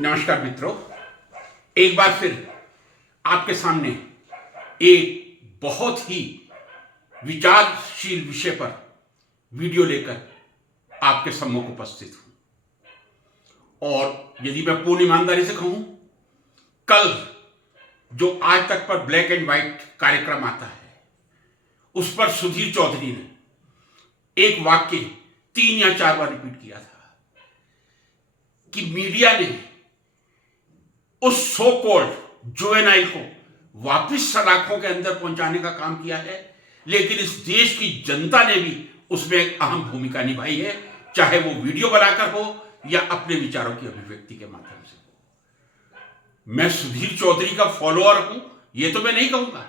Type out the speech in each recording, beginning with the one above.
नमस्कार मित्रों, एक बार फिर आपके सामने एक बहुत ही विचारशील विषय पर वीडियो लेकर आपके सम्मुख उपस्थित हूं। और यदि मैं पूर्ण ईमानदारी से कहूं, कल जो आज तक पर ब्लैक एंड व्हाइट कार्यक्रम आता है, उस पर सुधीर चौधरी ने एक वाक्य 3 या 4 बार रिपीट किया था कि मीडिया ने उस सो कॉल्ड जुवेनाइल को वापिस सलाखों के अंदर पहुंचाने का काम किया है, लेकिन इस देश की जनता ने भी उसमें एक अहम भूमिका निभाई है, चाहे वो वीडियो बनाकर हो या अपने विचारों की अभिव्यक्ति के माध्यम से हो। मैं सुधीर चौधरी का फॉलोअर हूं, यह तो मैं नहीं कहूंगा,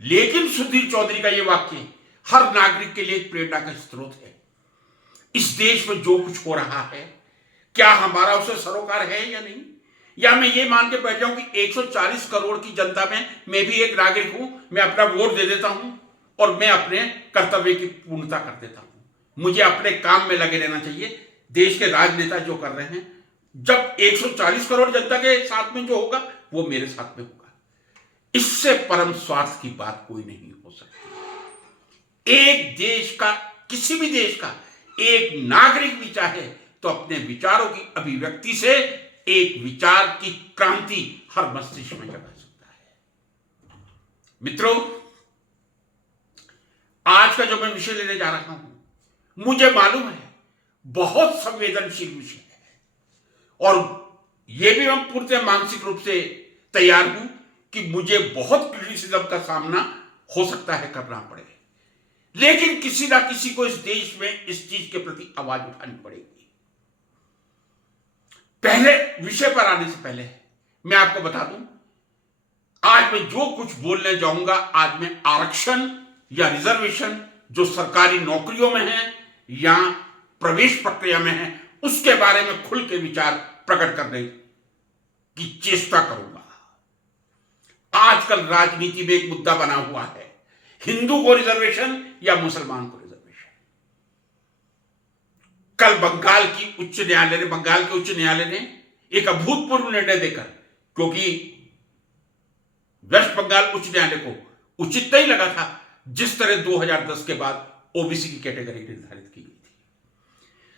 लेकिन सुधीर चौधरी का यह वाक्य हर नागरिक के लिए एक प्रेरणा का स्रोत है। इस देश में जो कुछ हो रहा है, क्या हमारा उसे सरोकार है या नहीं, या मैं ये मान के बैठ जाऊं कि 140 करोड़ की जनता में मैं भी एक नागरिक हूं, मैं अपना वोट दे देता हूं और मैं अपने कर्तव्य की पूर्णता कर देता हूं। मुझे अपने काम में लगे रहना चाहिए। देश के राजनेता जो कर रहे हैं, जब 140 करोड़ जनता के साथ में जो होगा वो मेरे साथ में होगा, इससे परम स्वार्थ की बात कोई नहीं हो सकती। एक देश का, किसी भी देश का एक नागरिक भी चाहे तो अपने विचारों की अभिव्यक्ति से एक विचार की क्रांति हर मस्तिष्क में जगा सकता है। मित्रों, आज का जो मैं विषय लेने जा रहा हूं, मुझे मालूम है बहुत संवेदनशील विषय है और यह भी मैं पूर्णतः मानसिक रूप से तैयार हूं कि मुझे बहुत क्रिटिसिज्म का सामना हो सकता है करना पड़े, लेकिन किसी ना किसी को इस देश में इस चीज के प्रति आवाज उठानी पड़ेगी। पहले विषय पर आने से पहले मैं आपको बता दूं, आज मैं जो कुछ बोलने जाऊंगा, आज मैं आरक्षण या रिजर्वेशन जो सरकारी नौकरियों में है या प्रवेश प्रक्रिया में है, उसके बारे में खुल के विचार प्रकट करने की चेष्टा करूंगा। आजकल राजनीति में एक मुद्दा बना हुआ है, हिंदू को रिजर्वेशन या मुसलमान को रिजर्वेशन। कल बंगाल के उच्च न्यायालय ने एक अभूतपूर्व निर्णय देकर, क्योंकि वेस्ट बंगाल उच्च न्यायालय को उचित नहीं लगा था जिस तरह 2010 के बाद ओबीसी की कैटेगरी निर्धारित की गई थी।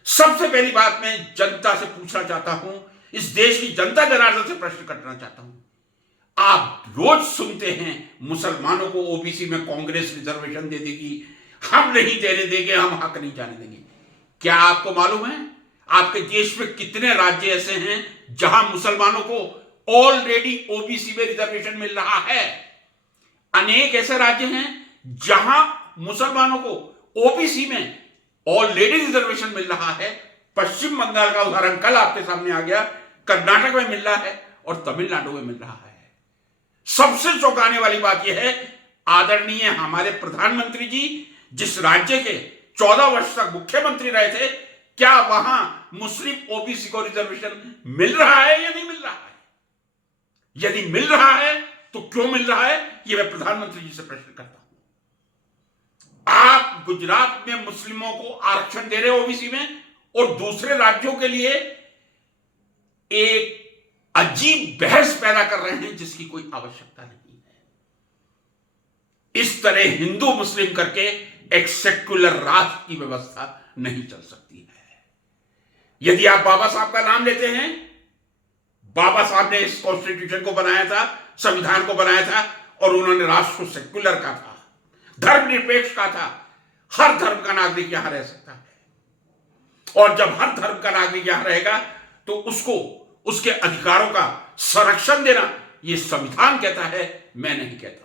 सबसे पहली बात मैं जनता से पूछना चाहता हूं, इस देश की जनता जनार्दन से प्रश्न करना चाहता हूं। आप रोज सुनते हैं मुसलमानों को ओबीसी में कांग्रेस रिजर्वेशन दे देगी, हम नहीं देने देंगे, हम हक नहीं जाने देंगे। क्या आपको मालूम है आपके देश में कितने राज्य ऐसे हैं जहां मुसलमानों को ऑलरेडी ओबीसी में रिजर्वेशन मिल रहा है? अनेक ऐसे राज्य हैं जहां मुसलमानों को ओबीसी में ऑलरेडी रिजर्वेशन मिल रहा है। पश्चिम बंगाल का उदाहरण कल आपके सामने आ गया, कर्नाटक में मिल रहा है और तमिलनाडु में मिल रहा है। सबसे चौंकाने वाली बात यह है, आदरणीय हमारे प्रधानमंत्री जी जिस राज्य के 14 वर्ष तक मुख्यमंत्री रहे थे, क्या वहां मुस्लिम ओबीसी को रिजर्वेशन मिल रहा है या नहीं मिल रहा है? यदि मिल रहा है तो क्यों मिल रहा है, यह मैं प्रधानमंत्री जी से प्रश्न करता हूं। आप गुजरात में मुस्लिमों को आरक्षण दे रहे ओबीसी में और दूसरे राज्यों के लिए एक अजीब बहस पैदा कर रहे हैं जिसकी कोई आवश्यकता नहीं है। इस तरह हिंदू मुस्लिम करके एक सेक्युलर राष्ट्र की व्यवस्था नहीं चल सकती है। यदि आप बाबा साहब का नाम लेते हैं, बाबा साहब ने इस कॉन्स्टिट्यूशन को बनाया था, संविधान को बनाया था और उन्होंने राष्ट्र को सेक्युलर का था, धर्मनिरपेक्ष का था। हर धर्म का नागरिक यहां रह सकता है और जब हर धर्म का नागरिक यहां रहेगा तो उसको उसके अधिकारों का संरक्षण देना यह संविधान कहता है, मैं नहीं कहता हूं।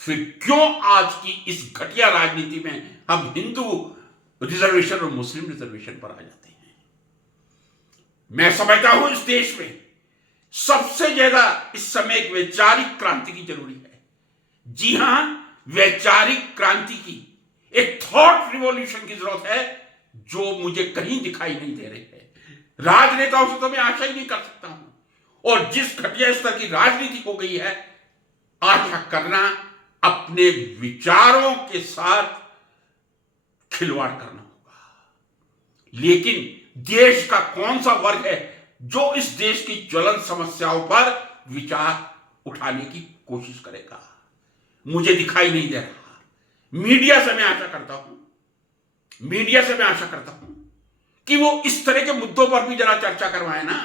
फिर क्यों आज की इस घटिया राजनीति में हम हिंदू रिजर्वेशन और मुस्लिम रिजर्वेशन पर आ जाते हैं? मैं समझता हूं इस देश में सबसे ज्यादा इस समय एक वैचारिक क्रांति की जरूरी है। जी हां, वैचारिक क्रांति की, एक थॉट रिवॉल्यूशन की जरूरत है जो मुझे कहीं दिखाई नहीं दे रही है। राजनेताओं से तो मैं आशा ही नहीं कर सकता हूं, और जिस घटिया स्तर की राजनीति हो गई है, आशा करना अपने विचारों के साथ खिलवाड़ करना होगा। लेकिन देश का कौन सा वर्ग है जो इस देश की ज्वलंत समस्याओं पर विचार उठाने की कोशिश करेगा। मुझे दिखाई नहीं दे रहा। मीडिया से मैं आशा करता हूं कि वो इस तरह के मुद्दों पर भी जरा चर्चा करवाए ना।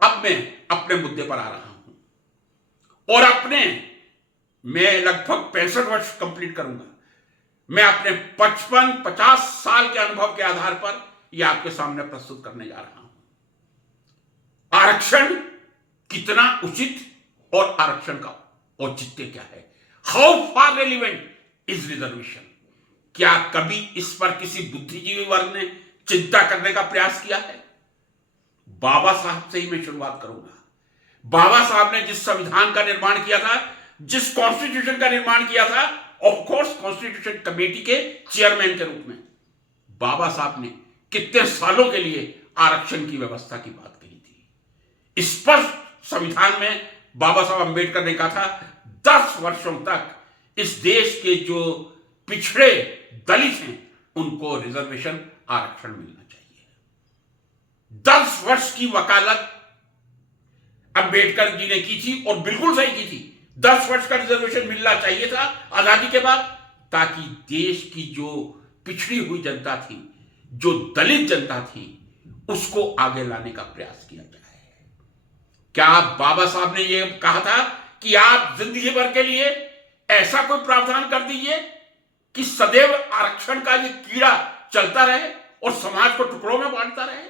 अब मैं अपने मुद्दे पर आ रहा हूं और मैं लगभग 65 वर्ष कंप्लीट करूंगा। मैं अपने 55-50 साल के अनुभव के आधार पर यह आपके सामने प्रस्तुत करने जा रहा हूं। आरक्षण कितना उचित और आरक्षण का औचित्य क्या है। How far relevant is reservation. क्या कभी इस पर किसी बुद्धिजीवी वर्ग ने चिंता करने का प्रयास किया है? बाबा साहब से ही मैं शुरुआत करूंगा। बाबा साहब ने जिस संविधान का निर्माण किया था, जिस कॉन्स्टिट्यूशन का निर्माण किया था, ऑफ कोर्स कॉन्स्टिट्यूशन कमेटी के चेयरमैन के रूप में बाबा साहब ने कितने सालों के लिए आरक्षण की व्यवस्था की बात कही थी। स्पष्ट संविधान में बाबा साहब अंबेडकर ने कहा था 10 वर्षों तक इस देश के जो पिछड़े दलित हैं उनको रिजर्वेशन आरक्षण मिलना चाहिए। 10 वर्ष की वकालत अंबेडकर जी ने की थी और बिल्कुल सही की थी। 10 वर्ष का रिजर्वेशन मिलना चाहिए था आजादी के बाद, ताकि देश की जो पिछड़ी हुई जनता थी, जो दलित जनता थी, उसको आगे लाने का प्रयास किया जाए। क्या बाबा साहब ने यह कहा था कि आप जिंदगी भर के लिए ऐसा कोई प्रावधान कर दीजिए कि सदैव आरक्षण का यह कीड़ा चलता रहे और समाज को टुकड़ों में बांटता रहे?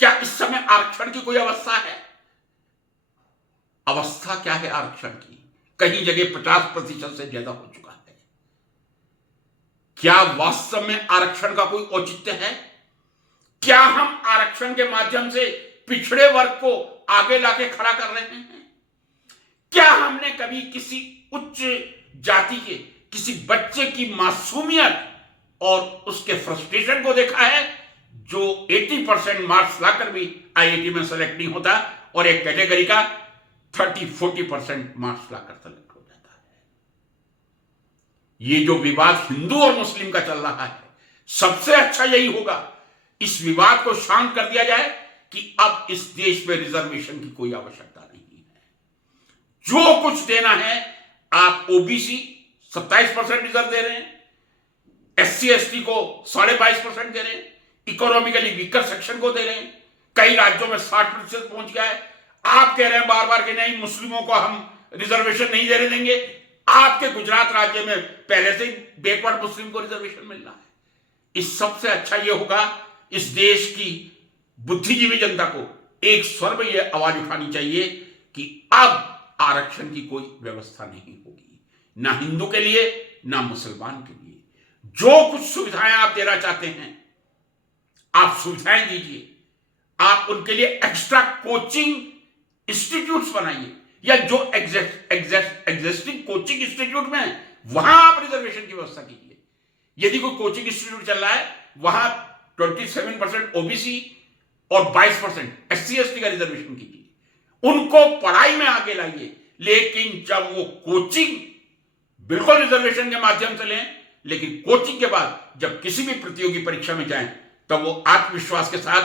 क्या इस समय आरक्षण की कोई अवस्था है? अवस्था क्या है आरक्षण की? कहीं जगह 50% से ज्यादा हो चुका है। क्या वास्तव में आरक्षण का कोई औचित्य है? क्या हम आरक्षण के माध्यम से पिछड़े वर्ग को आगे लाके खड़ा कर रहे हैं? क्या हमने कभी किसी उच्च जाति के किसी बच्चे की मासूमियत और उसके फ्रस्ट्रेशन को देखा है, जो 80% मार्क्स लाकर भी आईआईटी में सेलेक्ट नहीं होता और एक कैटेगरी का 30-40% मार्क्स लाकर सेलेक्ट हो जाता है? ये जो विवाद हिंदू और मुस्लिम का चल रहा है, सबसे अच्छा यही होगा इस विवाद को शांत कर दिया जाए कि अब इस देश में रिजर्वेशन की कोई आवश्यकता नहीं है। जो कुछ देना है आप ओबीसी 27% रिजर्व दे रहे हैं, एससी एसटी को 22.5% दे रहे हैं, इकोनॉमिकली वीकर सेक्शन को दे रहे हैं, कई राज्यों में 60% पहुंच गया है। आप कह रहे हैं बार बार कि नहीं, मुस्लिमों को हम रिजर्वेशन नहीं देने देंगे। आपके गुजरात राज्य में पहले से ही बैकवर्ड मुस्लिम को रिजर्वेशन मिल रहा है। इस सबसे अच्छा यह होगा इस देश की बुद्धिजीवी जनता को एक स्वर में यह आवाज उठानी चाहिए कि अब आरक्षण की कोई व्यवस्था नहीं होगी, ना हिंदू के लिए ना मुसलमान के लिए। जो कुछ सुविधाएं आप देना चाहते हैं आप सुविधाएं दीजिए। आप उनके लिए एक्स्ट्रा कोचिंग इंस्टीट्यूट्स बनाइए, या जो एग्जिस्टिंग कोचिंग इंस्टीट्यूट में है वहां आप रिजर्वेशन की व्यवस्था कीजिए। यदि कोई कोचिंग इंस्टीट्यूट चल रहा है वहां 27% ओबीसी और 22% एससी एसटी का रिजर्वेशन कीजिए, उनको पढ़ाई में आगे लाइए। लेकिन जब वो कोचिंग बिल्कुल रिजर्वेशन के माध्यम से लें, लेकिन कोचिंग के बाद जब किसी भी प्रतियोगी परीक्षा में जाएं तब वो आत्मविश्वास के साथ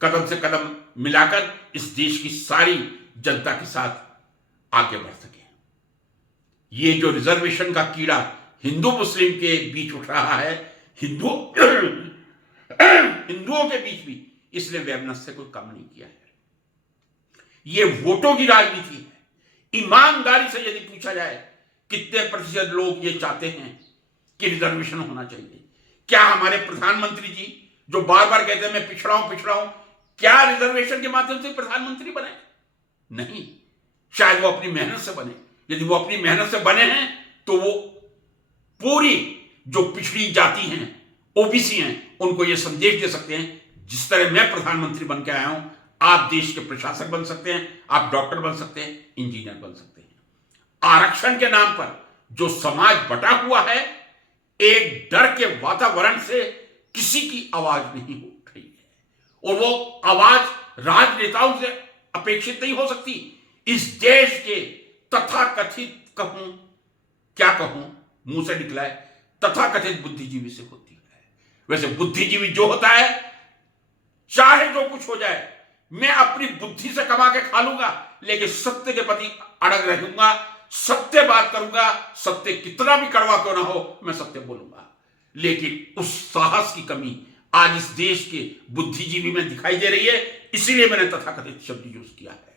कदम से कदम मिलाकर इस देश की सारी जनता के साथ आगे बढ़ सके। ये जो रिजर्वेशन का कीड़ा हिंदू मुस्लिम के बीच उठ रहा है, हिंदुओं के बीच भी इसने वेवनेस से कोई कम नहीं किया है। ये वोटों की राजनीति है। ईमानदारी से यदि पूछा जाए कितने प्रतिशत लोग ये चाहते हैं कि रिजर्वेशन होना चाहिए, क्या हमारे प्रधानमंत्री जी जो बार बार कहते हैं मैं पिछड़ा हूं, क्या रिजर्वेशन के माध्यम से प्रधानमंत्री बने? नहीं, शायद वो अपनी मेहनत से बने। यदि वो अपनी मेहनत से बने हैं तो वो पूरी जो पिछड़ी जाति हैं, ओबीसी हैं, उनको ये संदेश दे सकते हैं जिस तरह मैं प्रधानमंत्री बन के आया हूं, आप देश के प्रशासक बन सकते हैं, आप डॉक्टर बन सकते हैं, इंजीनियर बन सकते हैं। आरक्षण के नाम पर जो समाज बटा हुआ है, एक डर के वातावरण से किसी की आवाज नहीं उठ रही है और वो आवाज राजनेताओं से अपेक्षित नहीं हो सकती। इस देश के तथाकथित मुंह से निकला है, तथाकथित बुद्धिजीवी से होती है। वैसे बुद्धिजीवी जो होता है चाहे जो कुछ हो जाए, मैं अपनी बुद्धि से कमा के खा लूंगा, लेकिन सत्य के प्रति अड़ग रहूंगा, सत्य बात करूंगा, सत्य कितना भी कड़वा क्यों ना हो, मैं सत्य बोलूंगा। लेकिन उस साहस की कमी आज इस देश के बुद्धिजीवी में दिखाई दे रही है, इसीलिए मैंने तथाकथित शब्द यूज किया है।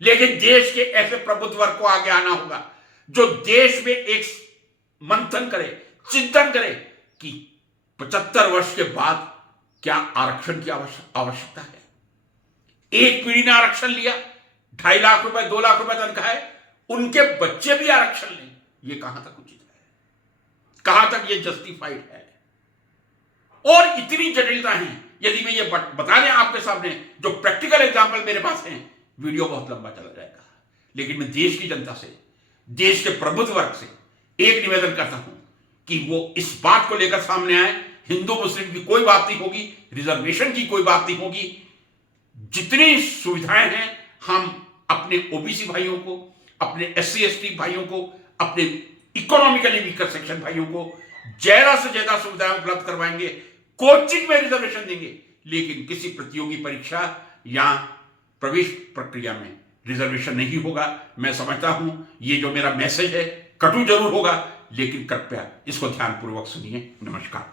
लेकिन देश के ऐसे प्रबुद्ध वर्ग को आगे आना होगा जो देश में एक मंथन करे, चिंतन करे कि 75 वर्ष के बाद क्या आरक्षण की आवश्यकता है। एक पीढ़ी ने आरक्षण लिया, 2.5 लाख रुपए 2 लाख रुपए तनख्वाह है, उनके बच्चे भी आरक्षण लें, ये कहां तक उचित है, कहां तक ये जस्टिफाइड है। और इतनी जटिलता है, यदि मैं ये बता दें आपके सामने जो प्रैक्टिकल एग्जाम्पल मेरे पास हैं, वीडियो बहुत लंबा चला जाएगा। लेकिन मैं देश की जनता से, देश के प्रबुद्ध वर्ग से एक निवेदन करता हूं कि वो इस बात को लेकर सामने आए, हिंदू मुस्लिम की कोई बात नहीं होगी, रिजर्वेशन की कोई बात नहीं होगी। जितनी सुविधाएं हैं हम अपने ओबीसी भाइयों को, अपने SC ST भाइयों को, अपने इकोनॉमिकली वीकर सेक्शन भाइयों को ज्यादा से ज्यादा सुविधाएं उपलब्ध करवाएंगे, कोचिंग में रिजर्वेशन देंगे, लेकिन किसी प्रतियोगी परीक्षा या प्रवेश प्रक्रिया में रिजर्वेशन नहीं होगा। मैं समझता हूं ये जो मेरा मैसेज है कटु जरूर होगा, लेकिन कृपया इसको ध्यानपूर्वक सुनिए। नमस्कार।